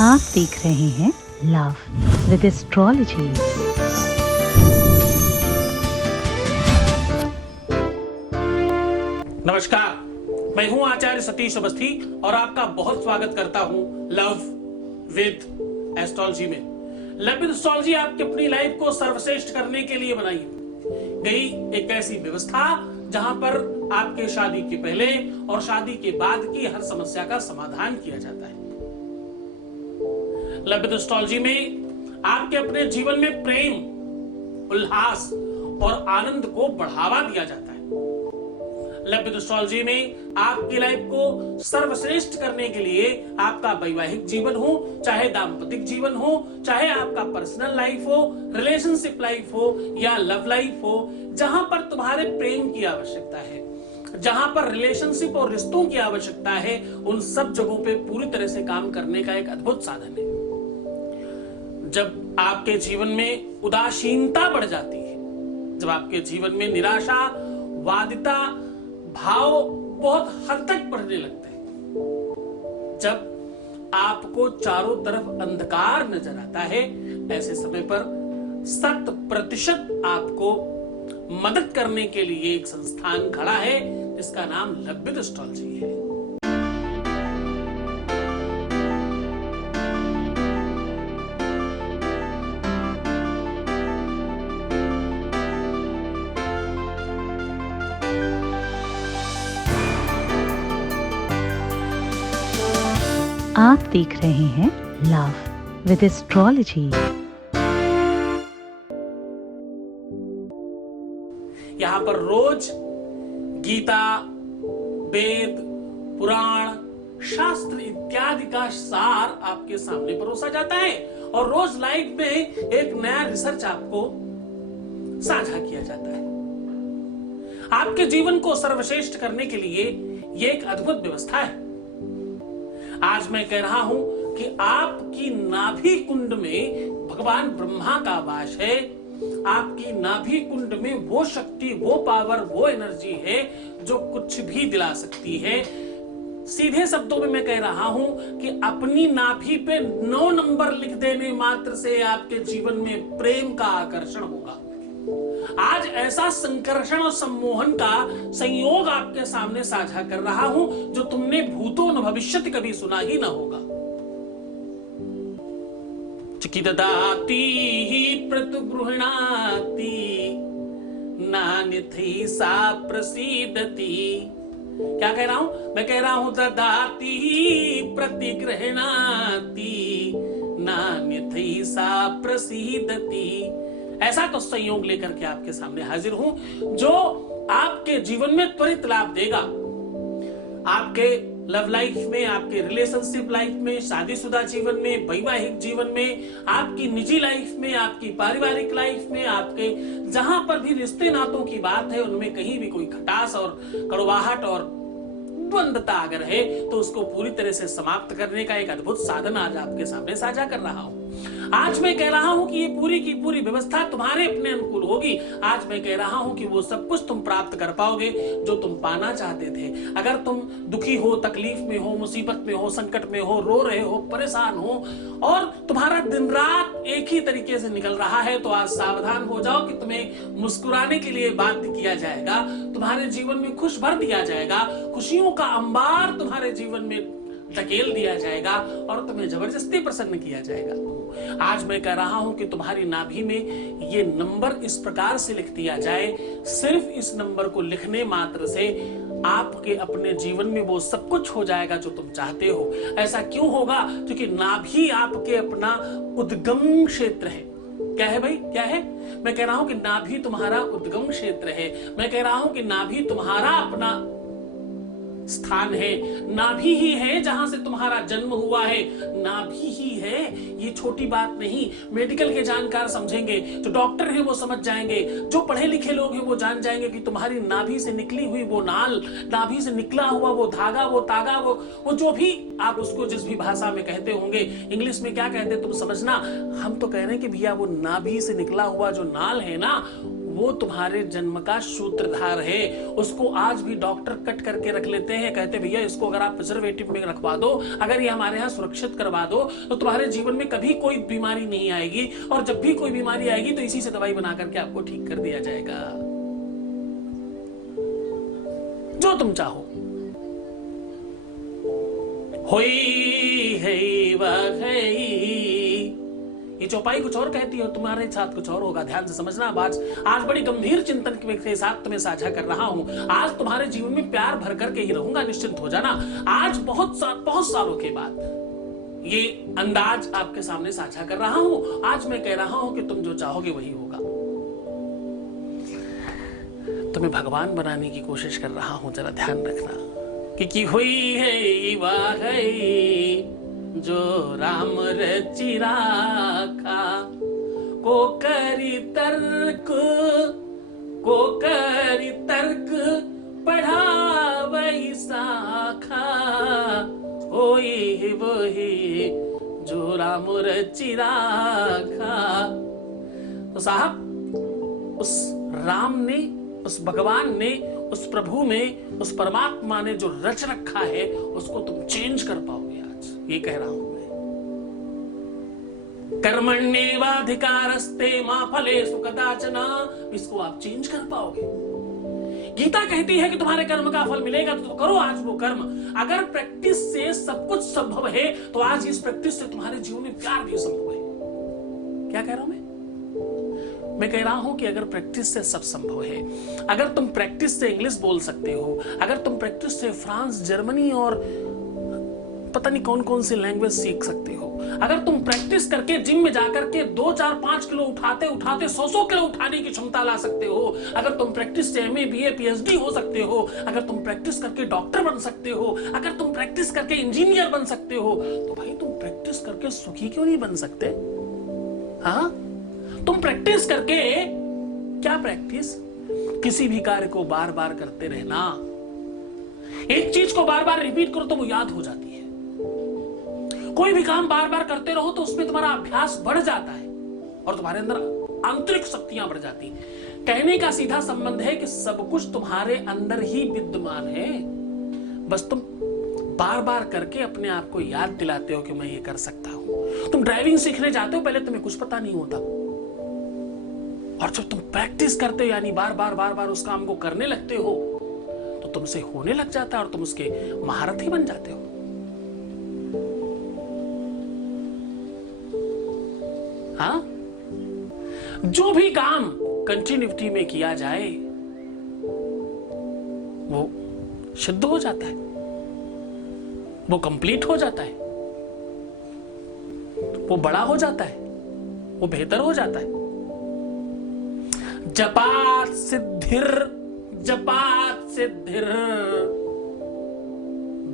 आप देख रहे हैं लव विद एस्ट्रोलॉजी। नमस्कार, मैं हूं आचार्य सतीश अवस्थी और आपका बहुत स्वागत करता हूं लव विद एस्ट्रोलॉजी में। लव विद एस्ट्रोलॉजी आपकी अपनी लाइफ को सर्वश्रेष्ठ करने के लिए बनाई गई एक ऐसी व्यवस्था जहां पर आपके शादी के पहले और शादी के बाद की हर समस्या का समाधान किया जाता है। लव विद एस्ट्रोलॉजी में आपके अपने जीवन में प्रेम, उल्लास और आनंद को बढ़ावा दिया जाता है। लव विद एस्ट्रोलॉजी में आपकी लाइफ को सर्वश्रेष्ठ करने के लिए आपका वैवाहिक जीवन हो, चाहे दाम्पतिक जीवन हो, चाहे आपका पर्सनल लाइफ हो, रिलेशनशिप लाइफ हो या लव लाइफ हो, जहां पर तुम्हारे प्रेम की आवश्यकता है, जहां पर रिलेशनशिप और रिश्तों की आवश्यकता है, उन सब जगहों पे पूरी तरह से काम करने का एक अद्भुत साधन है। जब आपके जीवन में उदासीनता बढ़ जाती है, जब आपके जीवन में निराशा, वादिता भाव बहुत हद तक बढ़ने लगते हैं, जब आपको चारों तरफ अंधकार नजर आता है, ऐसे समय पर 100% आपको मदद करने के लिए एक संस्थान खड़ा है जिसका नाम लव विद एस्ट्रोलॉजी है। आप देख रहे हैं लव विद एस्ट्रोलॉजी। यहां पर रोज गीता, वेद, पुराण, शास्त्र इत्यादि का सार आपके सामने परोसा जाता है और रोज लाइफ में एक नया रिसर्च आपको साझा किया जाता है। आपके जीवन को सर्वश्रेष्ठ करने के लिए यह एक अद्भुत व्यवस्था है। आज मैं कह रहा हूं कि आपकी नाभि कुंड में भगवान ब्रह्मा का वास है। आपकी नाभि कुंड में वो शक्ति, वो पावर, वो एनर्जी है जो कुछ भी दिला सकती है। सीधे शब्दों में मैं कह रहा हूं कि अपनी नाभि पे 9 नंबर लिख देने मात्र से आपके जीवन में प्रेम का आकर्षण होगा। आज ऐसा संकर्षण और सम्मोहन का संयोग आपके सामने साझा कर रहा हूं जो तुमने भूतो न भविष्यति कभी सुना ही ना होगा। चिकिददाति प्रतिगृह्णाति नान्यथै सा प्रसीदति। क्या कह रहा हूं? मैं कह रहा हूं ददाति प्रतिगृह्णाति नान्यथै सा प्रसीदति। ऐसा तो संयोग लेकर के आपके सामने हाजिर हूं जो आपके जीवन में त्वरित लाभ देगा। आपके लव लाइफ में, आपके रिलेशनशिप लाइफ में, शादीशुदा जीवन में, वैवाहिक जीवन में, आपकी निजी लाइफ में, आपकी पारिवारिक लाइफ में, आपके जहां पर भी रिश्ते नातों की बात है उनमें कहीं भी कोई खटास और कड़वाहट और द्वंद्वता अगर है तो उसको पूरी तरह से समाप्त करने का एक अद्भुत साधन आज आपके सामने साझा कर रहा हूं। आज मैं कह रहा हूं कि ये पूरी की पूरी व्यवस्था तुम्हारे अपने अनुकूल होगी। आज मैं कह रहा हूं कि वो सब कुछ तुम प्राप्त कर पाओगे जो तुम पाना चाहते थे। अगर तुम दुखी हो, तकलीफ में हो, मुसीबत में हो, संकट में हो, रो रहे हो, परेशान हो और तुम्हारा दिन रात एक ही तरीके से निकल रहा है, तो आज सावधान हो जाओ कि तुम्हें मुस्कुराने के लिए बाध्य किया जाएगा। तुम्हारे जीवन में खुश भर दिया जाएगा, खुशियों का अंबार तुम्हारे जीवन में धकेल दिया जाएगा और तुम्हें जबरदस्ती प्रसन्न किया जाएगा। आज मैं कह रहा हूं कि तुम्हारी नाभि में ये नंबर इस प्रकार से लिख दिया जाए। सिर्फ इस नंबर को लिखने मात्र से आपके अपने जीवन में वो सब कुछ हो जाएगा जो तुम चाहते हो। ऐसा क्यों होगा? क्योंकि नाभि आपके अपना उद्गम क्षेत्र है। क्या है भाई? क्या है? मैं कह रहा हूं कि नाभि तुम्हारा उद्गम क्षेत्र है। मैं कह रहा हूं कि नाभि तुम्हारा अपना स्थान है। नाभि ही है जहां से तुम्हारा जन्म हुआ है। नाभि ही है, ये छोटी बात नहीं। मेडिकल के जानकार समझेंगे, जो डॉक्टर हैं वो समझ जाएंगे, जो पढ़े लिखे लोग हैं वो जान जाएंगे कि तुम्हारी नाभि से निकली हुई वो नाल, नाभि से निकला हुआ वो धागा, वो तागा, वो जो भी आप उसको जिस भी भाषा में कहते होंगे, इंग्लिश में क्या कहते तुम समझना। हम तो कह रहे हैं कि भैया वो नाभि से निकला हुआ जो नाल है ना, वो तुम्हारे जन्म का सूत्रधार है। उसको आज भी डॉक्टर कट करके रख लेते हैं, कहते भैया इसको अगर आप प्रिजर्वेटिव में रखवा दो, अगर ये हमारे यहाँ सुरक्षित करवा दो, तो तुम्हारे जीवन में कभी कोई बीमारी नहीं आएगी, और जब भी कोई बीमारी आएगी तो इसी से दवाई बना करके आपको ठीक कर दिया जाएगा। जो तुम चाहो। होई है वह है। ये चौपाई कुछ और कहती है और तुम्हारे साथ कुछ और होगा। ध्यान से समझना। आज बड़ी गंभीर चिंतन के साथ तुम्हें साझा कर रहा हूं। आज तुम्हारे जीवन में प्यार भर करके ही रहूंगा, निश्चिंत हो जाना। आज बहुत सालों के बाद ये अंदाज आपके सामने साझा कर रहा हूं। आज मैं कह रहा हूं कि तुम जो चाहोगे वही होगा। तुम्हें भगवान बनाने की कोशिश कर रहा हूं, जरा ध्यान रखना कि हुई है वाह है जो राम रचि राखा, को करी तर्क पढ़ावई साखा, होई वही जो राम रचि राखा। तो साहब, उस राम ने, उस भगवान ने, उस प्रभु में, उस परमात्मा ने जो रच रखा है उसको तुम चेंज कर पाओगे। आज ये कह रहा हूं मैं। कर्मण्येवाधिकारस्ते मा फलेषु कदाचन, इसको आप चेंज कर पाओगे। गीता कहती है कि तुम्हारे कर्म का फल मिलेगा, तो करो आज वो कर्म। अगर प्रैक्टिस से सब कुछ संभव है तो आज इस प्रैक्टिस से तुम्हारे जीवन में प्यार भी संभव है। क्या कह रहा हूं मैं कह रहा हूं कि अगर प्रैक्टिस से सब संभव है, अगर तुम प्रैक्टिस से इंग्लिश बोल सकते हो, अगर तुम प्रैक्टिस से फ्रांस, जर्मनी और पता नहीं कौन कौन सी लैंग्वेज सीख सकते हो, अगर तुम प्रैक्टिस करके जिम में जाकर के 2, 4, 5 किलो उठाते 100 किलो उठाने की क्षमता ला सकते हो, अगर तुम प्रैक्टिस से MA, BA, PhD हो सकते हो, अगर तुम प्रैक्टिस करके डॉक्टर बन सकते हो, अगर तुम प्रैक्टिस करके इंजीनियर बन सकते हो, तो भाई तुम प्रैक्टिस करके सुखी क्यों नहीं बन सकते? हाँ, तुम प्रैक्टिस करके, क्या प्रैक्टिस? किसी भी कार्य को बार बार करते रहना। एक चीज को बार बार रिपीट करो तो वो याद हो जाती है। कोई भी काम बार बार करते रहो तो उसमें तुम्हारा अभ्यास बढ़ जाता है और तुम्हारे अंदर आंतरिक शक्तियां बढ़ जाती हैं। कहने का सीधा संबंध है कि सब कुछ तुम्हारे अंदर ही विद्यमान है, बस तुम बार बार करके अपने आप को याद दिलाते हो कि मैं ये कर सकता हूं। तुम ड्राइविंग सीखने जाते हो, पहले तुम्हें कुछ पता नहीं होता, और जब तुम प्रैक्टिस करते हो, यानी बार बार उस काम को करने लगते हो, तो तुमसे होने लग जाता है और तुम उसके महारथी बन जाते हो। हाँ, जो भी काम कंटिन्यूटी में किया जाए वो शुद्ध हो जाता है, वो कंप्लीट हो जाता है, वो बड़ा हो जाता है, वो बेहतर हो जाता है। जपात सिद्धिर,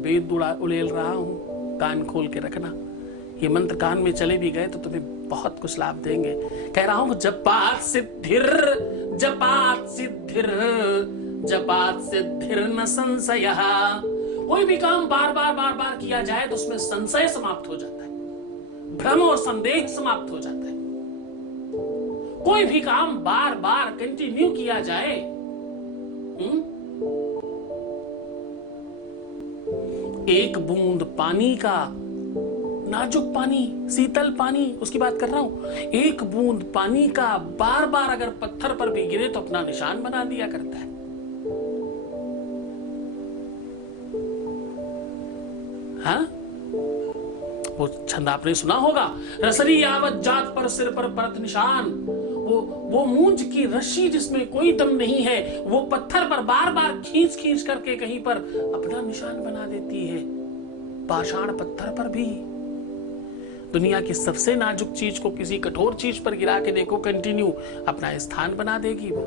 वेद उड़ेल रहा हूं, कान खोल के रखना। ये मंत्र कान में चले भी गए तो तुम्हें बहुत कुछ लाभ देंगे। कह रहा हूं जपात सिद्धिर न संशयः। कोई भी काम बार बार किया जाए तो उसमें संशय समाप्त हो जाता है, भ्रम और संदेह समाप्त हो जाता है। कोई भी काम बार बार कंटिन्यू किया जाए, एक बूंद पानी का, नाजुक पानी, शीतल पानी, उसकी बात कर रहा हूं, एक बूंद पानी का बार बार अगर पत्थर पर भी गिरे तो अपना निशान बना दिया करता है। हाँ, वो छंद आपने सुना होगा, रसरी यावत जात पर सिर पर परत निशान। वो मूंज की रस्सी जिसमें कोई दम नहीं है, वो पत्थर पर बार बार खींच करके कहीं पर अपना निशान बना देती है। पाषाण पत्थर पर भी। दुनिया की सबसे नाजुक चीज को किसी कठोर चीज पर गिरा के देखो, कंटिन्यू अपना स्थान बना देगी वो।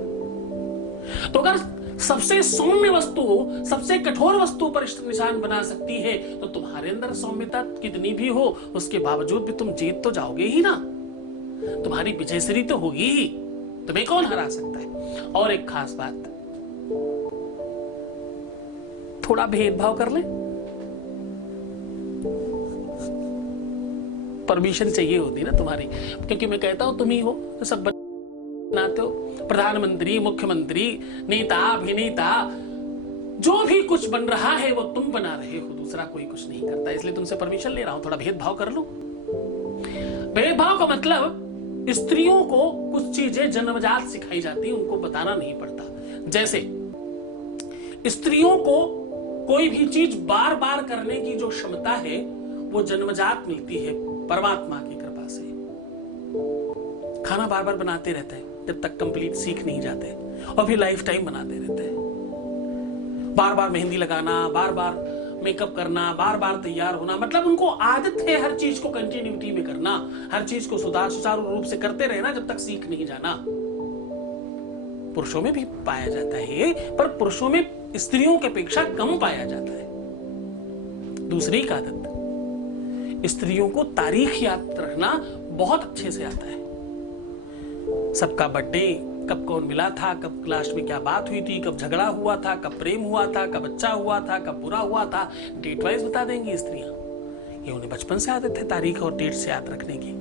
तो अगर सबसे सौम्य वस्तु, सबसे कठोर वस्तु पर निशान बना सकती है, तो तुम्हारे अंदर सौम्यता कितनी भी हो, उसके बावजूद भी तुम जीत तो जाओगे ही ना। तुम्हारी विजयश्री तो होगी ही, तुम्हें कौन हरा सकता है। और एक खास बात, थोड़ा भेदभाव कर ले, परमिशन चाहिए होती ना तुम्हारी, क्योंकि मैं कहता हूं तुम ही हो तो सब बनाते हो, प्रधानमंत्री, मुख्यमंत्री, नेता, अभिनेता, जो भी कुछ बन रहा है वो तुम बना रहे हो, दूसरा कोई कुछ नहीं करता। इसलिए तुमसे परमिशन ले रहा हूं, थोड़ा भेदभाव कर लो। भेदभाव का मतलब स्त्रियों को कुछ चीजें जन्मजात सिखाई जाती, उनको बताना नहीं पड़ता। जैसे स्त्रियों को कोई भी चीज बार बार करने की जो क्षमता है वो जन्मजात मिलती है परमात्मा की कृपा से। खाना बार बार बनाते रहते हैं जब तक कंप्लीट सीख नहीं जाते, और फिर लाइफ टाइम बनाते रहते हैं। बार बार मेहंदी लगाना, बार बार मेकअप करना, बार बार तैयार होना, मतलब उनको आदत है हर चीज को कंटिन्यूटी में करना, हर चीज को सुचारू रूप से करते रहना जब तक सीख नहीं जाना। पुरुषों में भी पाया जाता है, पर पुरुषों में स्त्रियों की अपेक्षा कम पाया जाता है। दूसरी एक आदत, स्त्रियों को तारीख याद रखना बहुत अच्छे से आता है। सबका बर्थडे, कब कौन मिला था, कब क्लास में क्या बात हुई थी, कब झगड़ा हुआ था, कब प्रेम हुआ था, कब अच्छा हुआ था, कब बुरा हुआ था, डेट वाइज बता देंगी स्त्रियां। ये उन्हें बचपन से आदत है तारीख और डेट से याद रखने की।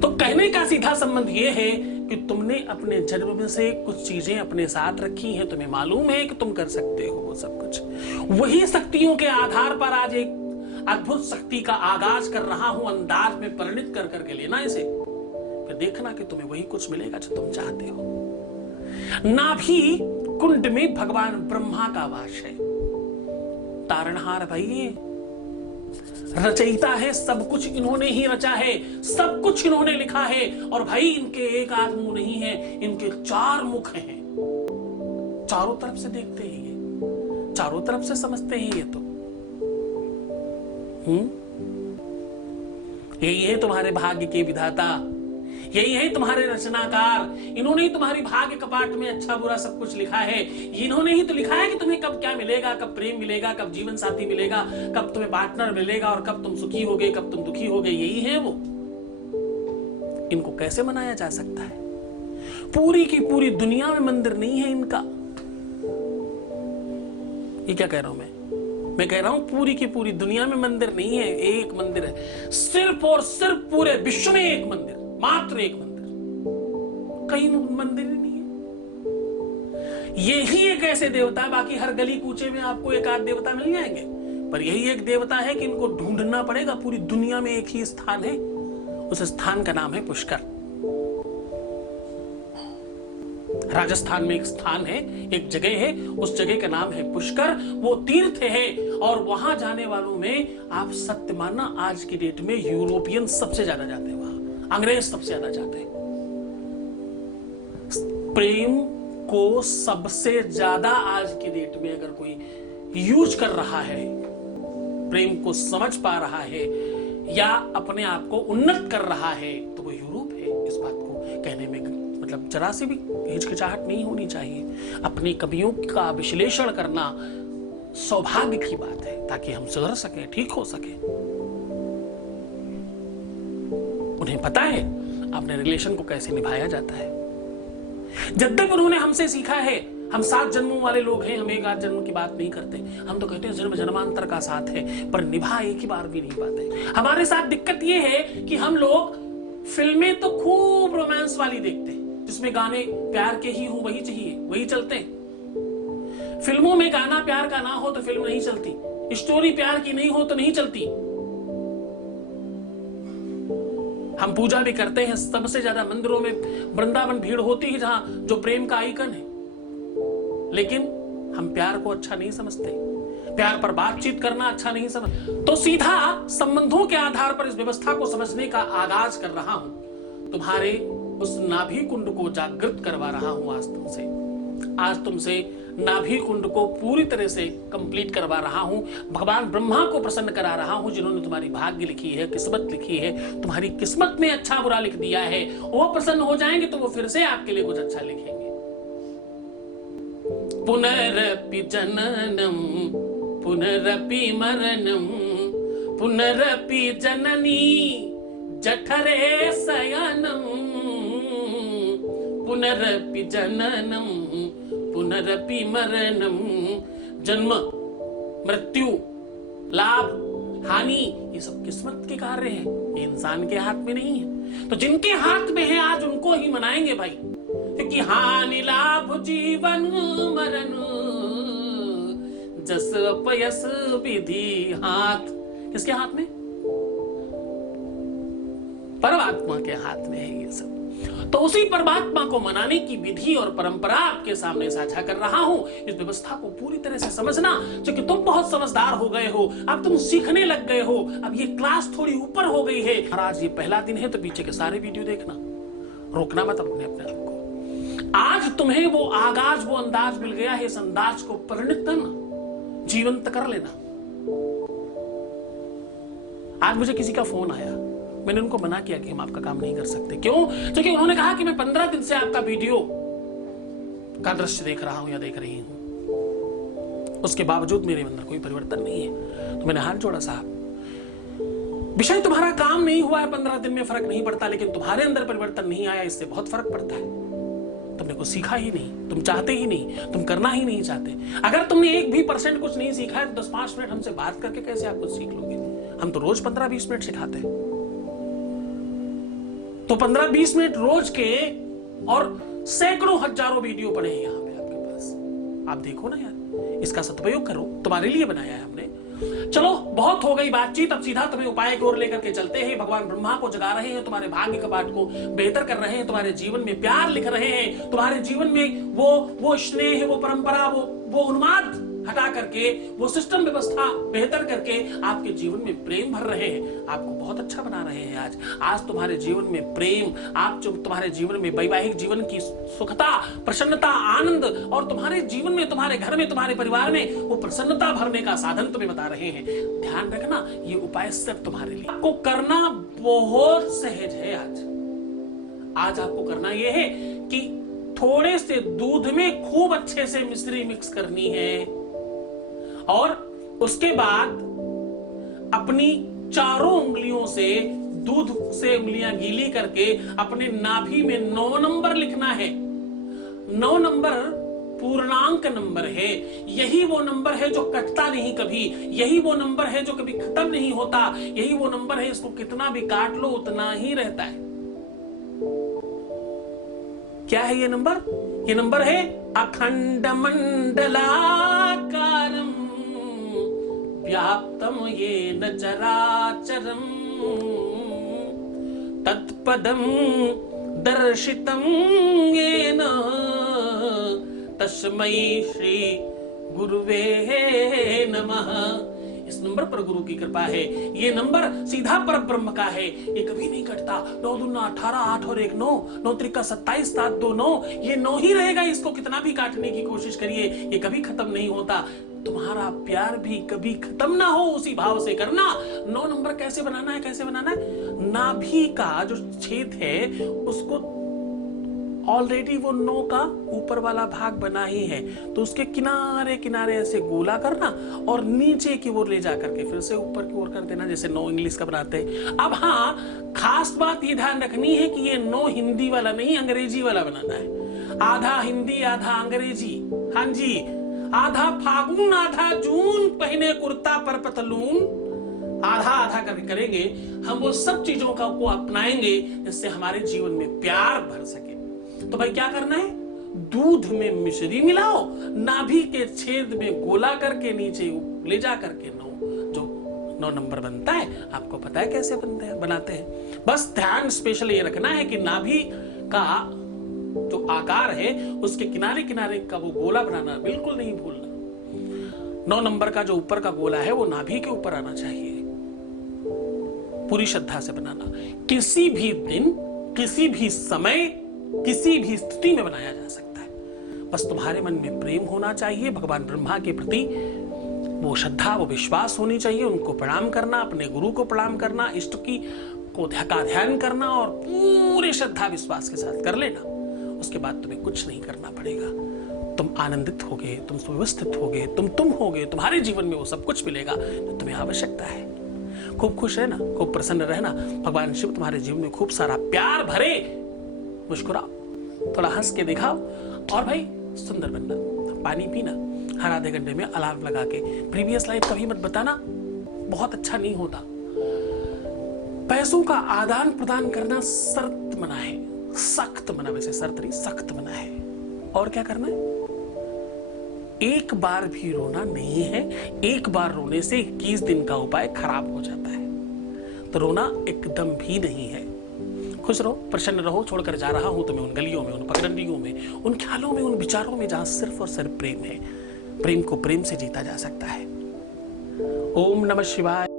तो कहने का सीधा संबंध ये है कि तुमने अपने जन्म में से कुछ चीजें अपने साथ रखी हैं, तुम्हें मालूम है कि तुम कर सकते हो वो सब कुछ। वही शक्तियों के आधार पर आज एक अद्भुत शक्ति का आगाज कर रहा हूं, अंदाज में परिणित कर करके लेना इसे, फिर देखना कि तुम्हें वही कुछ मिलेगा जो तुम चाहते हो। नाभि कुंड में भगवान ब्रह्मा का वास है। तारणहार भाई रचयिता है, सब कुछ इन्होंने ही रचा है, सब कुछ इन्होंने लिखा है। और भाई इनके एक आध मुंह नहीं है, इनके 4 मुख हैं। चारों तरफ से देखते हैं ये, चारों तरफ से समझते हैं ये। तो यही है तुम्हारे भाग्य के विधाता, यही है तुम्हारे रचनाकार। इन्होंने ही तुम्हारी भाग्य कपाट में अच्छा बुरा सब कुछ लिखा है। इन्होंने ही तो लिखा है कि तुम्हें कब क्या मिलेगा, कब प्रेम मिलेगा, कब जीवन साथी मिलेगा, कब तुम्हें पार्टनर मिलेगा, और कब तुम सुखी होगे, कब तुम दुखी होगे। यही है वो। इनको कैसे मनाया जा सकता है? पूरी की पूरी दुनिया में मंदिर नहीं है इनका। ये क्या कह रहा हूं मैं कह रहा हूं पूरी की पूरी दुनिया में मंदिर नहीं है, एक मंदिर है। सिर्फ और सिर्फ पूरे विश्व में एक मंदिर, मात्र एक मंदिर, कहीं मंदिर ही नहीं है। यही एक ऐसे देवता, बाकी हर गली कूचे में आपको एक आध देवता मिल जाएंगे, पर यही एक देवता है कि इनको ढूंढना पड़ेगा। पूरी दुनिया में एक ही स्थान है, उस स्थान का नाम है पुष्कर। राजस्थान में एक स्थान है, एक जगह है, उस जगह का नाम है पुष्कर। वो तीर्थ है, और वहां जाने वालों में आप सत्य मानना आज की डेट में यूरोपियन सबसे ज्यादा जाते हैं, वहां अंग्रेज सबसे ज्यादा जाते हैं। प्रेम को सबसे ज्यादा आज की डेट में अगर कोई यूज कर रहा है, प्रेम को समझ पा रहा है या अपने आप को उन्नत कर रहा है, तो वो यूरोप है। इस बात को कहने में मतलब जरा सी भी हिचकिचाहट नहीं होनी चाहिए। अपनी कमियों का विश्लेषण करना सौभाग्य की बात है, ताकि हम सुधर सके, ठीक हो सके। उन्हें पता है अपने रिलेशन को कैसे निभाया जाता है। जब तक उन्होंने हमसे सीखा है, हम 7 जन्मों वाले लोग हैं, हम एक आध जन्म की बात नहीं करते। हम तो कहते हैं जन्म जन्मांतर का साथ है, पर निभा एक ही बार भी नहीं पाते। हमारे साथ दिक्कत यह है कि हम लोग फिल्में तो खूब रोमांस वाली देखते हैं, जिसमें गाने प्यार के ही हो, वही चाहिए, वही चलते हैं। फिल्मों में गाना प्यार का ना हो तो फिल्म नहीं चलती, स्टोरी प्यार की नहीं हो तो नहीं चलती। हम पूजा भी करते हैं, सबसे ज्यादा मंदिरों में वृंदावन भीड़ होती है, जहां जो प्रेम का आइकन है, लेकिन हम प्यार को अच्छा नहीं समझते, प्यार पर बातचीत करना अच्छा नहीं समझ। तो सीधा संबंधों के आधार पर इस व्यवस्था को समझने का आगाज कर रहा हूं। तुम्हारे उस नाभि कुंड को जागृत करवा रहा हूं आज तुमसे नाभि कुंड को पूरी तरह से कंप्लीट करवा रहा हूं। भगवान ब्रह्मा को प्रसन्न करा रहा हूं, जिन्होंने तुम्हारी भाग्य लिखी है, किस्मत लिखी है, तुम्हारी किस्मत में अच्छा बुरा लिख दिया है। वो प्रसन्न हो जाएंगे तो वो फिर से आपके लिए कुछ अच्छा लिखेंगे। पुनरपि जननम पुनरपि मरणम पुनरपि जननी जठरे शयनम पुनरपि जननम पुनरपि मरणम। जन्म, मृत्यु, लाभ, हानि, ये सब किस्मत के कार्य हैं, ये इंसान के हाथ में नहीं है। तो जिनके हाथ में है आज उनको ही मनाएंगे भाई, क्योंकि हानि लाभ जीवन मरण जस अपयस विधि हाथ। किसके हाथ में? परमात्मा के हाथ में है ये सब। तो उसी परमात्मा को मनाने की विधि और परंपरा आपके सामने साझा कर रहा हूं। इस व्यवस्था को पूरी तरह से समझना, क्योंकि तुम बहुत समझदार हो गए हो, अब तुम सीखने लग गए हो, अब ये क्लास थोड़ी ऊपर हो गई है। और आज ये पहला दिन है, तो पीछे के सारे वीडियो देखना, रोकना मत अपने आप को। आज तुम्हें वो आगाज, वो अंदाज मिल गया है, इस अंदाज को परिणत करना, जीवंत कर लेना। आज मुझे किसी का फोन आया, मैंने उनको मना किया कि हम आपका काम नहीं कर सकते। क्यों? क्योंकि उन्होंने कहा कि मैं 15 दिन से आपका वीडियो का दृश्य देख रहा हूं या देख रही हूं, उसके बावजूद मेरे अंदर कोई परिवर्तन नहीं है। तो मैंने हाथ जोड़ा, साहब विषय तुम्हारा काम नहीं हुआ है, 15 दिन में फर्क नहीं पड़ता, लेकिन तुम्हारे अंदर परिवर्तन नहीं आया, इससे बहुत फर्क पड़ता है। तुमने कुछ सीखा ही नहीं, तुम चाहते ही नहीं, तुम करना ही नहीं चाहते। अगर तुमने 1% कुछ नहीं सीखा है, तो 10-5 मिनट हमसे बात करके कैसे आप कुछ सीख लोगे? हम तो रोज 15-20 मिनट सिखाते हैं। तो 15-20 मिनट रोज के और सैकड़ों हजारों वीडियो पड़े हैं यहां पे आपके पास। आप देखो ना यार, इसका सदुपयोग करो, तुम्हारे लिए बनाया है हमने। चलो बहुत हो गई बातचीत, अब सीधा तुम्हें उपाय की ओर लेकर के चलते हैं। भगवान ब्रह्मा को जगा रहे हैं, तुम्हारे भाग्य कपाट को बेहतर कर रहे हैं, तुम्हारे जीवन में प्यार लिख रहे हैं, तुम्हारे जीवन में वो स्नेह, वो परंपरा, वो उन्माद हटा करके, वो सिस्टम व्यवस्था बेहतर करके आपके जीवन में प्रेम भर रहे हैं, आपको बहुत अच्छा बना रहे हैं। आज तुम्हारे जीवन में प्रेम, आप जो तुम्हारे जीवन में वैवाहिक जीवन की सुखता, प्रसन्नता, आनंद, और तुम्हारे जीवन में, तुम्हारे घर में, तुम्हारे परिवार में वो प्रसन्नता भरने का साधन तुम्हें बता रहे हैं। ध्यान रखना, ये उपाय सिर्फ तुम्हारे लिए, आपको करना बहुत सहज है। आज आपको करना यह है कि थोड़े से दूध में खूब अच्छे से मिश्री मिक्स करनी है, और उसके बाद अपनी चारों उंगलियों से दूध से उंगलियां गीली करके अपने नाभि में 9 नंबर लिखना है। 9 नंबर पूर्णांक नंबर है। यही वो नंबर है जो कटता नहीं कभी, यही वो नंबर है जो कभी खत्म नहीं होता, यही वो नंबर है, इसको कितना भी काट लो उतना ही रहता है। क्या है ये नंबर? ये नंबर है अखंड मंडलाकारम व्याप्तम येन चराचरम तत्पदम दर्शितम येन तस्मै श्री गुरुवे नमः। इस नंबर पर गुरु की कृपा है। ये नंबर सीधा पर ब्रह्म का है, ये कभी नहीं कटता। 9 दूना 18, 8 और 1 9, 9 त्रिका 27, 7 2 9, ये 9 ही रहेगा। इसको कितना भी काटने की कोशिश करिए, ये कभी खत्म नहीं होता। तुम्हारा प्यार भी कभी खत्म ना हो, उसी भाव से करना। 9 नंबर कैसे बनाना है? कैसे बनाना है? नाभि का जो छेद है उसको ऑलरेडी वो 9 का ऊपर वाला भाग बना ही है, तो उसके किनारे किनारे ऐसे गोला करना और नीचे की ओर ले जा करके फिर से ऊपर की ओर कर देना, जैसे 9 इंग्लिश का बनाते हैं। अब हाँ, खास बात ये ध्यान रखनी है कि ये 9 हिंदी वाला नहीं, अंग्रेजी वाला बनाना है। आधा हिंदी आधा अंग्रेजी। हाँ जी, आधा फागुन आधा जून, पहने कुर्ता पर पतलून, आधा आधा करके करेंगे हम। वो सब चीजों का को अपनाएंगे जिससे हमारे जीवन में प्यार भर सके। तो भाई क्या करना है? दूध में मिश्री मिलाओ, नाभि के छेद में गोला करके नीचे ले जा करके 9 नंबर बनता है। आपको पता है कैसे बनाते हैं। बस ध्यान स्पेशल ये रखना है कि नाभि का जो आकार है उसके किनारे किनारे का वो गोला बनाना बिल्कुल नहीं भूलना। 9 नंबर का जो ऊपर का गोला है वो नाभि के ऊपर आना चाहिए। पूरी श्रद्धा से बनाना। किसी भी दिन, किसी भी समय, किसी भी स्थिति में बनाया जा सकता है। बस तुम्हारे मन में प्रेम होना चाहिए, भगवान ब्रह्मा के प्रति वो श्रद्धा, वो विश्वास होनी चाहिए। उनको प्रणाम करना, अपने गुरु को प्रणाम करना, इष्ट की को ध्यान करना और पूरे श्रद्धा विश्वास के साथ कर लेना। उसके बाद तुम्हें कुछ नहीं करना पड़ेगा। तुम आनंदित होगे, तुम सुव्यवस्थित होगे, तुम होगे, तुम्हारे जीवन में वो सब कुछ मिलेगा जो तुम्हें आवश्यकता है। खूब खुश रहना, खूब प्रसन्न रहना। भगवान शिव तुम्हारे जीवन में खूब सारा प्यार भरे। मुस्कुराओ, थोड़ा हंस के दिखाओ, और भाई सुंदर बनना। पानी पीना, हर आधे घंटे में अलार्म लगा के। प्रीवियस लाइफ कभी मत बताना, बहुत अच्छा नहीं होता। पैसों का आदान प्रदान करना शर्त मना है। सख्त मना, वैसे शर्त नहीं, सख्त मना है। और क्या करना है? एक बार भी रोना नहीं है। एक बार रोने से 21 दिन का उपाय खराब हो जाता है। तो रोना एकदम भी नहीं है। खुश रहो, प्रसन्न रहो। छोड़कर जा रहा हूं तुम्हें उन गलियों में, उन पगडंडियों में, उन ख्यालों में, उन विचारों में जहां सिर्फ और सिर्फ प्रेम है। प्रेम को प्रेम से जीता जा सकता है। ओम नमः शिवाय।